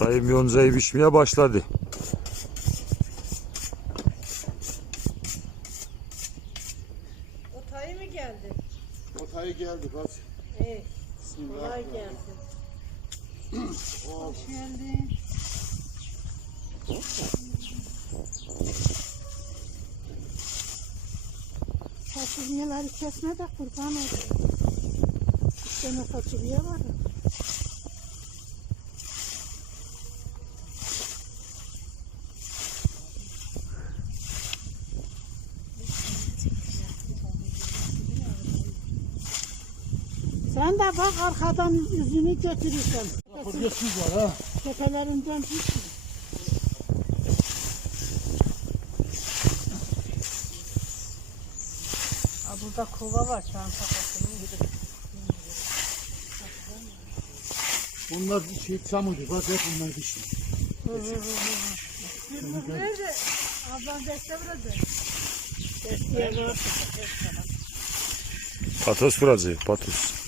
Dayım yoncayı biçmeye başladı. O tayı mı geldi? Otayı geldi bak. Evet. Kolay gelsin. Hoş geldin. Fasulyeleri kesme de kurban olayım. Bir tane fasulye var. Sen de bak arkadan üzümü götürürsen. Kolyesiz var ha. Tepelerinden tut. Aa, burada kova var şu an kafasının gibi. Bunlar şey çamurdu. Bak hep bunlar dişi. Nerede? Ablam bekle burada. Var. Patos vuracak patos.